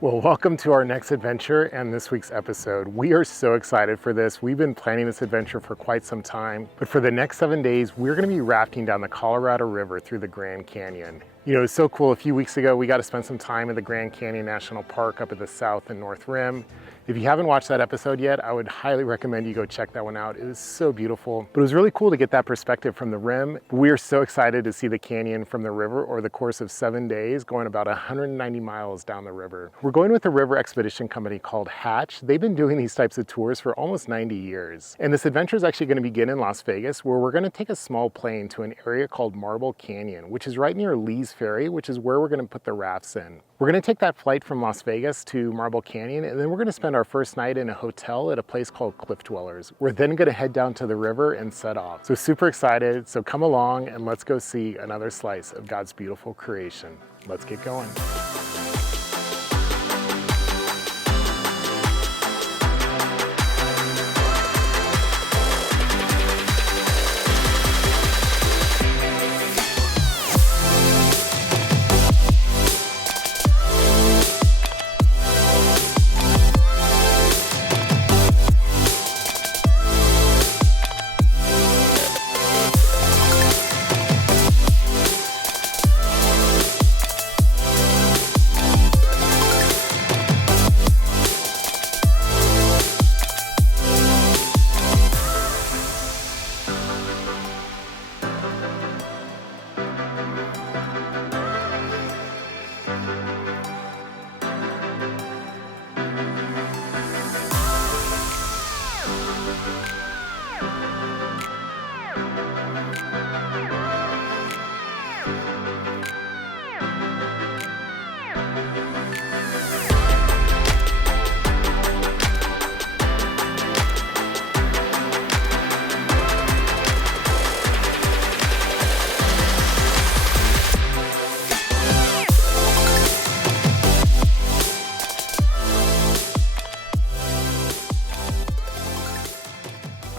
Well, welcome to our next adventure and this week's episode. We are so excited for this. We've been planning this adventure for quite some time, but for the next 7 days, we're going to be rafting down the Colorado River through the Grand Canyon. You know, it's so cool. A few weeks ago, we got to spend some time at the Grand Canyon National Park up at the South and North Rim. If you haven't watched that episode yet, I would highly recommend you go check that one out. It was so beautiful, but it was really cool to get that perspective from the rim. We are so excited to see the canyon from the river over the course of 7 days, going about 190 miles down the river. We're going with a river expedition company called Hatch. They've been doing these types of tours for almost 90 years. And this adventure is actually going to begin in Las Vegas, where we're going to take a small plane to an area called Marble Canyon, which is right near Lee's Ferry, which is where we're going to put the rafts in. We're going to take that flight from Las Vegas to Marble Canyon, and then we're going to spend our first night in a hotel at a place called Cliff Dwellers. We're then going to head down to the river and set off. So super excited. So come along and let's go see another slice of God's beautiful creation. Let's get going.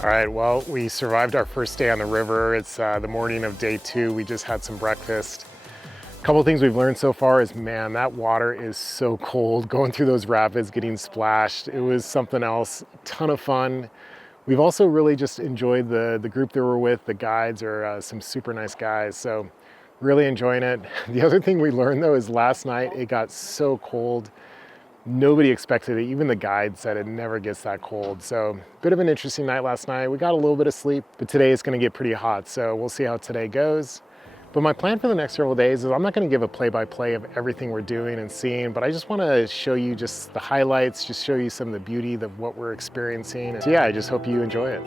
All right, well, we survived our first day on the river. It's the morning of day 2. We just had some breakfast. A couple things we've learned so far is, man, that water is so cold. Going through those rapids, getting splashed, it was something else. A ton of fun. We've also really just enjoyed the group that we're with. The guides are some super nice guys, so really enjoying it. The other thing we learned, though, is last night it got so cold. Nobody expected it. Even the guide said it never gets that cold. So bit of an interesting night last night. We got a little bit of sleep, but today it's going to get pretty hot. So we'll see how today goes. But my plan for the next several days is I'm not going to give a play-by-play of everything we're doing and seeing, but I just want to show you just the highlights, just show you some of the beauty of what we're experiencing. So yeah, I just hope you enjoy it.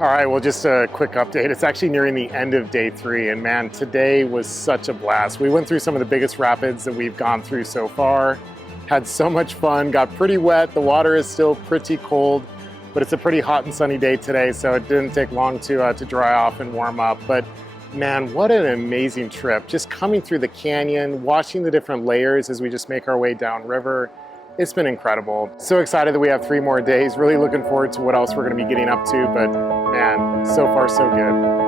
All right, well, just a quick update. It's actually nearing the end of day 3, and man, today was such a blast. We went through some of the biggest rapids that we've gone through so far, had so much fun, got pretty wet. The water is still pretty cold, but it's a pretty hot and sunny day today, so it didn't take long to dry off and warm up. But man, what an amazing trip. Just coming through the canyon, watching the different layers as we just make our way downriver. It's been incredible. So excited that we have 3 more days. Really looking forward to what else we're gonna be getting up to, but man, so far so good.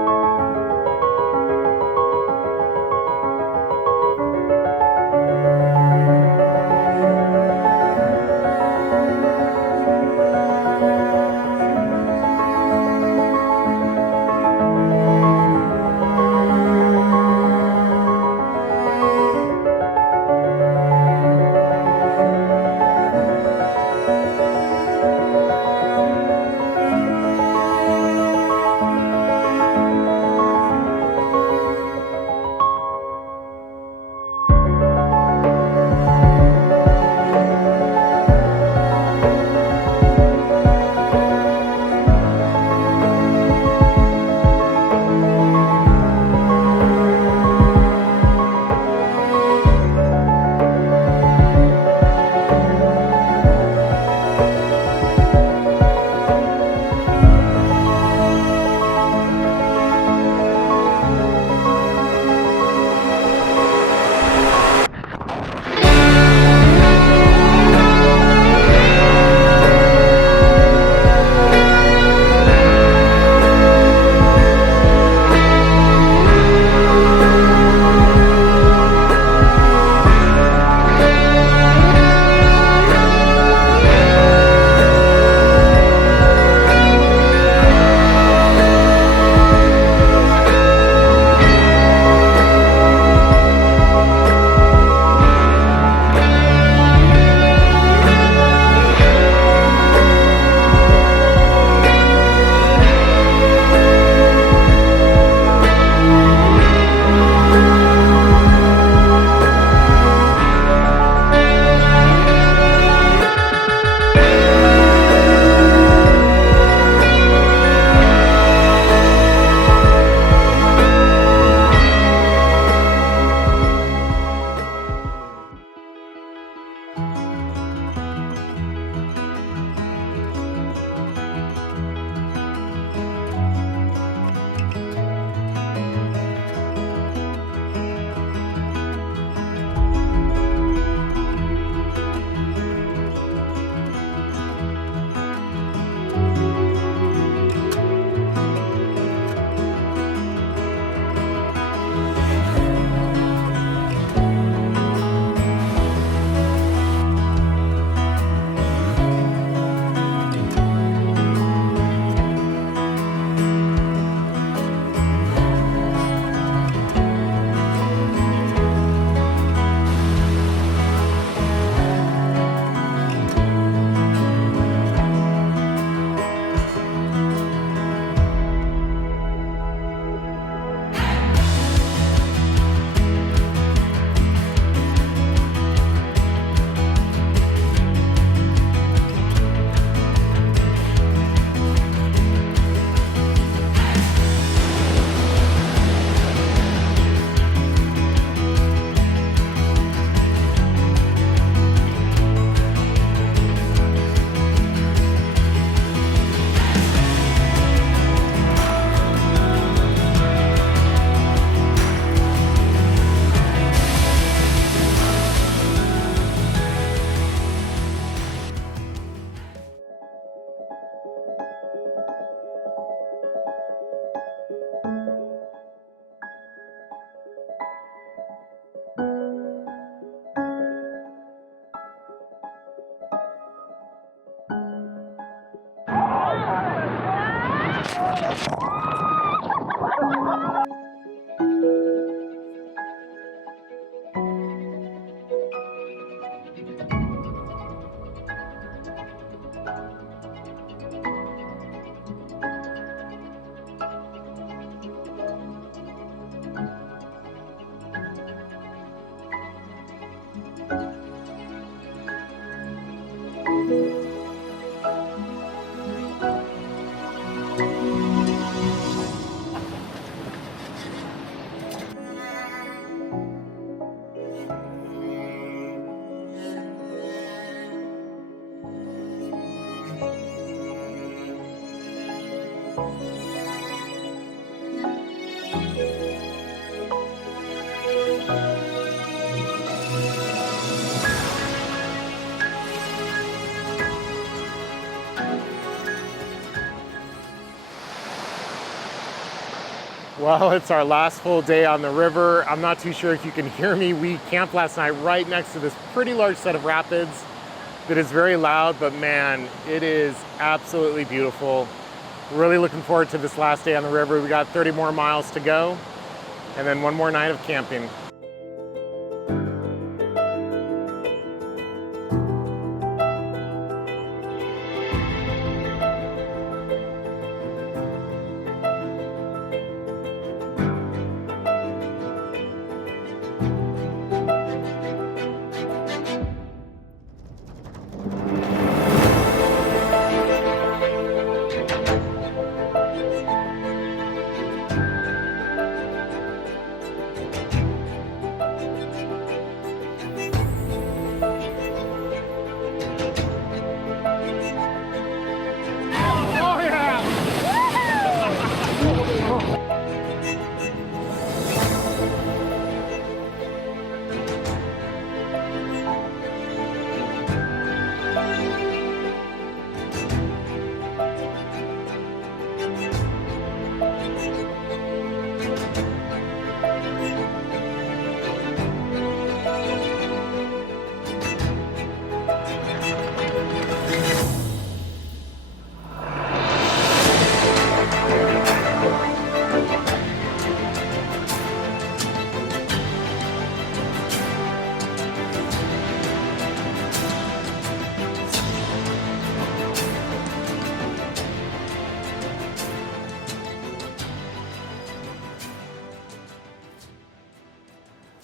Well, it's our last full day on the river. I'm not too sure if you can hear me. We camped last night right next to this pretty large set of rapids that is very loud, but man, it is absolutely beautiful. Really looking forward to this last day on the river. We got 30 more miles to go, and then one more night of camping.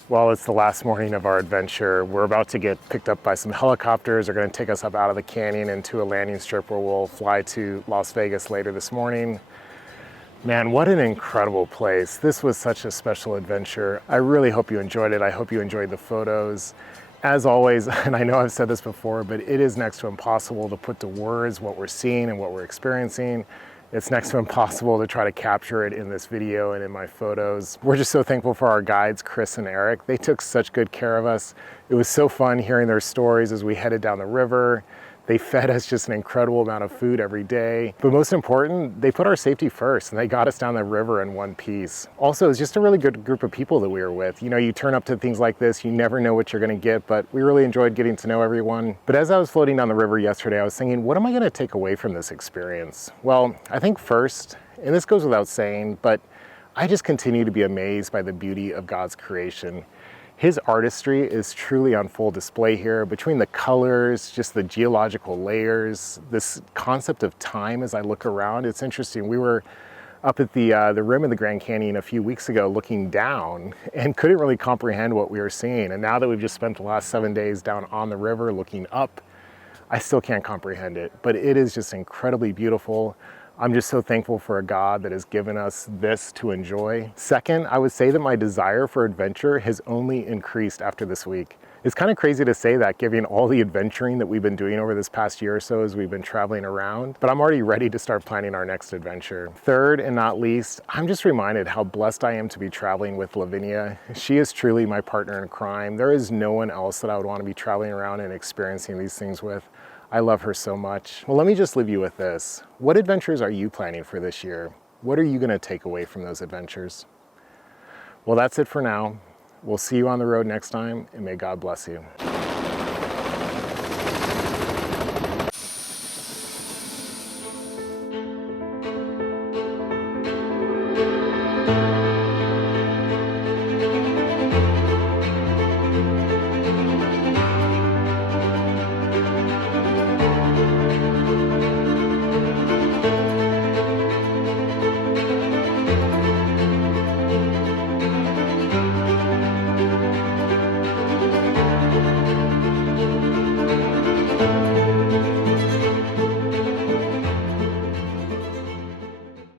Well, it's the last morning of our adventure. We're about to get picked up by some helicopters. They're going to take us up out of the canyon into a landing strip where we'll fly to Las Vegas later this morning. Man, what an incredible place. This was such a special adventure. I really hope you enjoyed it. I hope you enjoyed the photos. As always, and I know I've said this before, but it is next to impossible to put to words what we're seeing and what we're experiencing. It's next to impossible to try to capture it in this video and in my photos. We're just so thankful for our guides, Chris and Eric. They took such good care of us. It was so fun hearing their stories as we headed down the river. They fed us just an incredible amount of food every day. But most important, they put our safety first and they got us down the river in one piece. Also, it's just a really good group of people that we were with. You know, you turn up to things like this, you never know what you're gonna get, but we really enjoyed getting to know everyone. But as I was floating down the river yesterday, I was thinking, what am I gonna take away from this experience? Well, I think first, and this goes without saying, but I just continue to be amazed by the beauty of God's creation. His artistry is truly on full display here, between the colors, just the geological layers, this concept of time as I look around. It's interesting. We were up at the rim of the Grand Canyon a few weeks ago looking down and couldn't really comprehend what we were seeing. And now that we've just spent the last 7 days down on the river looking up, I still can't comprehend it, but it is just incredibly beautiful. I'm just so thankful for a God that has given us this to enjoy. Second, I would say that my desire for adventure has only increased after this week. It's kind of crazy to say that given all the adventuring that we've been doing over this past year or so as we've been traveling around, but I'm already ready to start planning our next adventure. Third and not least, I'm just reminded how blessed I am to be traveling with Lavinia. She is truly my partner in crime. There is no one else that I would want to be traveling around and experiencing these things with. I love her so much. Well, let me just leave you with this. What adventures are you planning for this year? What are you going to take away from those adventures? Well, that's it for now. We'll see you on the road next time, and may God bless you.